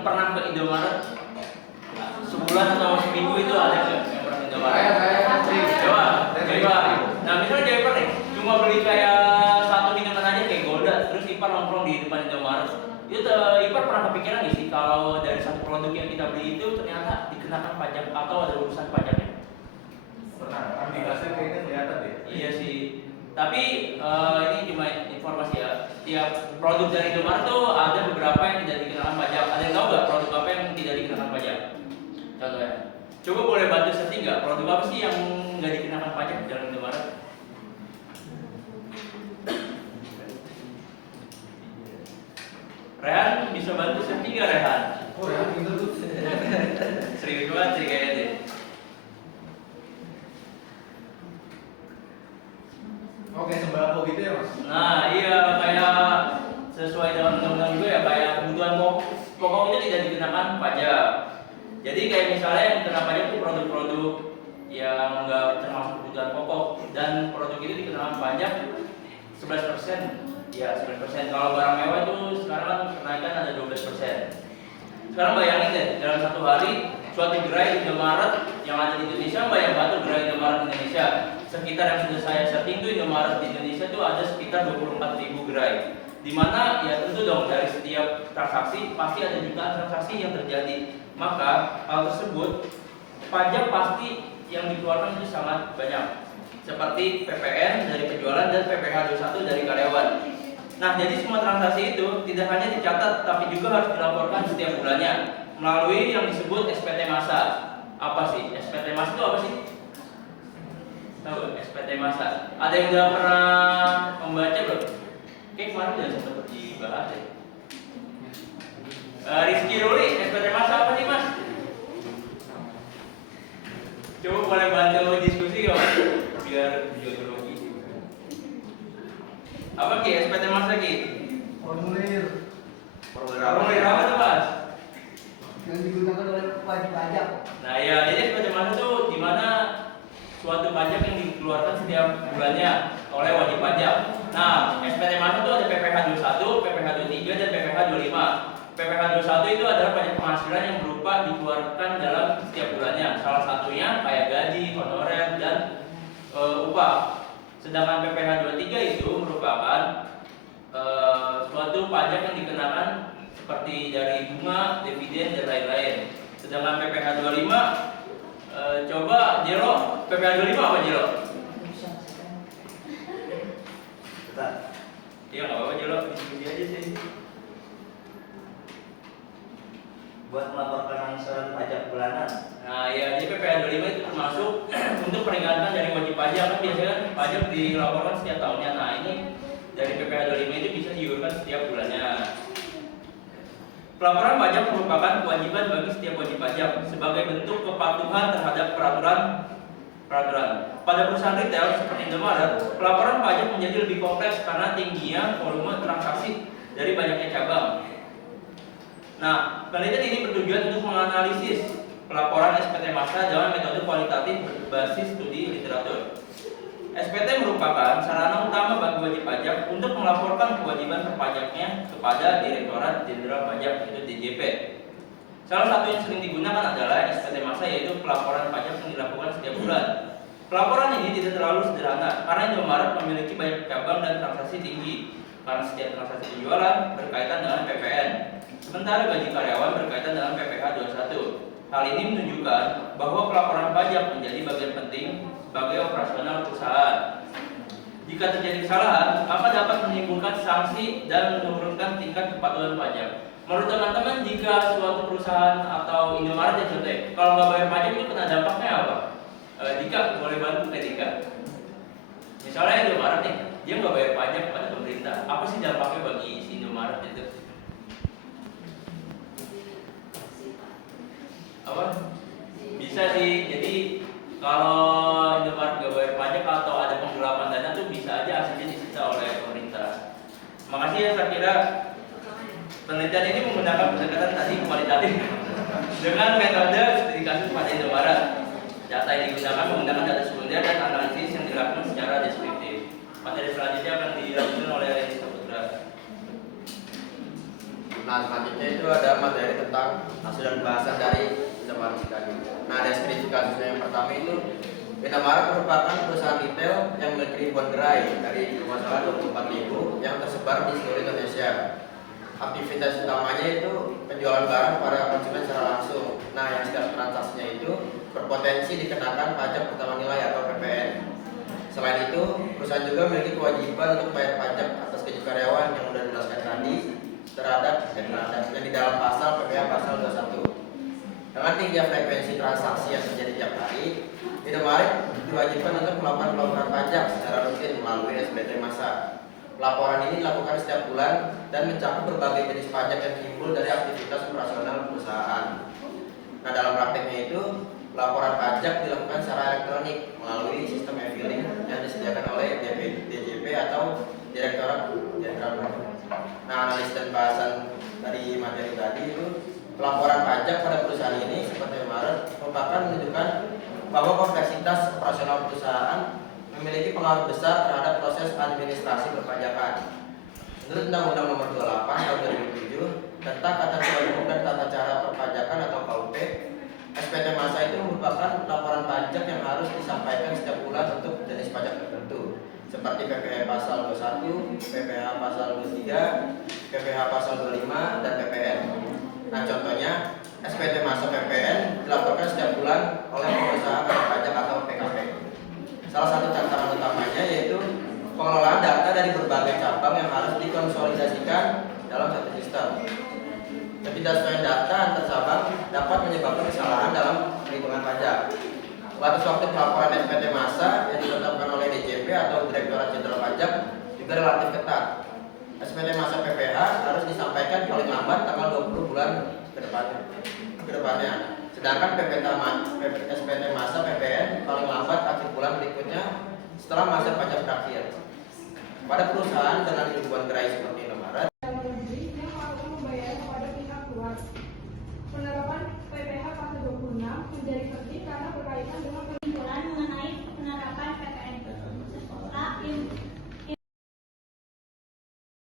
pernah ke Indomaret sebulan atau seminggu itu ada nggak yang pernah ke Indomaret? Coba. Nah misalnya Jaipur nih, cuma beli kayak satu minuman aja kayak Golda, terus Ipar nongkrong di depan Indomaret. Itu Ipar pernah kepikiran nggak sih kalau dari satu produk yang kita beli itu ternyata dikenakan pajak atau ada urusan pajaknya? Pernah, kan dikasih kayaknya kelihatan deh. Iya sih. Tapi ini cuma informasi ya. Tiap produk dari Indomaret tuh ada beberapa yang tidak dikenakan pajak. Ada yang tahu nggak produk apa yang tidak dikenakan pajak? Contohnya. Coba boleh bantu setting nggak produk apa sih yang nggak dikenakan pajak di dalam Indomaret? Rehan bisa bantu setting nggak Rehan? Oh ya, pinter tuh. Serius banget sih kayaknya deh. Oke, sembako gitu ya mas? Nah iya kayak sesuai dengan undang-undang juga ya kayak kebutuhan pokok itu tidak dikenakan pajak. Jadi kayak misalnya yang kena pajak itu produk-produk yang nggak termasuk kebutuhan pokok dan produk itu dikenakan pajak 11%. Ya 11%. Kalau barang mewah itu sekarang kan kenaikan ada 12%. Sekarang bayangin deh dalam satu hari suatu gerai Indomaret yang ada di Indonesia banyak banget gerai Indomaret Indonesia. Sekitar yang sudah saya setting itu Indomaret di Indonesia itu ada sekitar 24.000 gerai. Dimana ya tentu dong dari setiap transaksi pasti ada jutaan transaksi yang terjadi. Maka hal tersebut pajak pasti yang dikeluarkan itu sangat banyak. Seperti PPN dari penjualan dan PPh 21 dari karyawan. Nah, jadi semua transaksi itu tidak hanya dicatat tapi juga harus dilaporkan setiap bulannya melalui yang disebut SPT massa. Apa sih? SPT massa itu apa sih? Tahu SPT massa? Ada yang udah pernah membaca belum? Oke, kemarin udah sempat dibahas ya. Rizky Ruli, SPT massa apa sih mas? Coba boleh bantu diskusi gak mas? Biar biologi. Apa Ki? SPT massa Ki? Formulir Apa tuh mas? Yang digunakan oleh wajib pajak. Nah ya, jadi SPT massa itu dimana suatu pajak yang dikeluarkan setiap bulannya oleh wajib pajak. Nah, SPT massa itu ada PPh 21, PPh 23 dan PPh 25. PPh 21 itu adalah pajak penghasilan yang berupa dikeluarkan dalam setiap bulannya. Salah satunya kayak gaji, honorer dan upah. Sedangkan PPh 23 itu merupakan suatu pajak yang dikenakan seperti dari bunga, dividen dan lain-lain. Sedangkan PPh 25 coba Jero, PPh 25 apa Jero? Iya nggak apa-apa Jero, diskusi aja sih. Buat melaporkan angsuran pajak bulanan. Nah ya, jadi PPh 25 itu termasuk untuk peringatan dari wajib pajak. Kan biasanya kan pajak dilaporkan setiap tahunnya. Nah ini dari PPh 25 itu bisa diurutkan setiap bulannya. Pelaporan pajak merupakan kewajiban bagi setiap wajib pajak sebagai bentuk kepatuhan terhadap peraturan. Pada perusahaan retail seperti Indomaret, pelaporan pajak menjadi lebih kompleks karena tingginya volume transaksi dari banyaknya cabang. Nah, penelitian ini bertujuan untuk menganalisis pelaporan SPT massa dengan metode kualitatif berbasis studi literatur. SPT merupakan sarana utama bagi wajib pajak untuk melaporkan kewajiban perpajaknya kepada Direktorat Jenderal Pajak atau DJP. Salah satu yang sering digunakan adalah SPT massa, yaitu pelaporan pajak yang dilakukan setiap bulan. Pelaporan ini tidak terlalu sederhana karena Indomaret memiliki banyak cabang dan transaksi tinggi karena setiap transaksi penjualan berkaitan dengan PPN. Sementara gaji karyawan berkaitan dengan PPh 21. Hal ini menunjukkan bahwa pelaporan pajak menjadi bagian penting sebagai operasional perusahaan. Jika terjadi kesalahan, maka dapat menimbulkan sanksi dan menurunkan tingkat kepatuhan pajak. Menurut teman-teman, jika suatu perusahaan atau Indomaret ya contoh, kalau nggak bayar pajak itu kena dampaknya apa? Dika, boleh bantu Dika? Misalnya Indomaret nih, dia nggak bayar pajak kepada pemerintah. Apa sih dampaknya bagi si Indomaret itu? Apa? Bisa sih. Jadi kalau Indomaret nggak bayar pajak atau ada penggelapan dana tuh bisa aja asetnya disita oleh pemerintah. Makasih ya, saya kira penelitian ini menggunakan pendekatan tadi kualitatif dengan metode studi kasus pada Indomaret. Data yang digunakan menggunakan data sekunder dan analisis yang dilakukan secara deskriptif. Materi selanjutnya akan dilakukan oleh Renny Saputra. Nah, selanjutnya itu ada materi tentang hasil dan bahasan dari Indomaret tadi. Nah, deskripsi kasusnya yang pertama itu Indomaret merupakan perusahaan retail yang memiliki ribuan gerai dari masalah 24.000 yang tersebar di seluruh Indonesia. Aktivitas utamanya itu penjualan barang pada konsumen secara langsung. Nah, yang setiap transaksinya itu berpotensi dikenakan pajak utama nilai atau PPN. Selain itu, perusahaan juga memiliki kewajiban untuk bayar pajak atas gaji karyawan yang sudah dijelaskan tadi terhadap yang di dalam pasal PPh pasal 21. Dengan tingginya frekuensi transaksi yang terjadi tiap hari, Indomaret diwajibkan untuk melakukan pelaporan pajak secara rutin melalui SPT Masa. Laporan ini dilakukan setiap bulan dan mencakup berbagai jenis pajak yang timbul dari aktivitas operasional perusahaan. Nah, dalam prakteknya itu, laporan pajak dilakukan secara elektronik melalui sistem e-filing yang disediakan oleh DJP atau Direktorat Jenderal Pajak. Nah, analis dan bahasan dari materi tadi itu, pelaporan pajak pada perusahaan ini seperti Indomaret merupakan menunjukkan bahwa kompleksitas operasional perusahaan memiliki pengaruh besar terhadap proses administrasi perpajakan. Menurut Undang-Undang Nomor 28 Tahun 2007 tentang Ketentuan Umum dan Tata Cara Perpajakan atau KUP, SPT Masa itu merupakan laporan pajak yang harus disampaikan setiap bulan untuk jenis pajak tertentu, seperti PPh pasal 21, PPh pasal 23, PPh pasal 25, dan PPN. Nah, contohnya SPT Masa PPN dilaporkan setiap bulan oleh pengusaha pajak atau PKP. Salah satu tantangan utamanya yaitu pengelolaan data dari berbagai cabang yang harus dikonsolidasikan dalam satu sistem. Ketidaksesuaian data antar cabang dapat menyebabkan kesalahan dalam perhitungan pajak. Batas waktu pelaporan SPT Masa yang ditetapkan oleh DJP atau Direktorat Jenderal Pajak juga relatif ketat. SPT Masa PPh harus disampaikan paling lambat tanggal 20 bulan ke depannya. Sedangkan SPT Masa PPN paling lambat akhir bulan berikutnya setelah masa pajak berakhir. Pada perusahaan dengan ribuan gerai seperti Indomaret, yang melakukan pembayaran kepada pihak luar. Penerapan PPh pasal 26 menjadi penting karena berkaitan dengan Kesimpulan mengenai penerapan PPN sekolah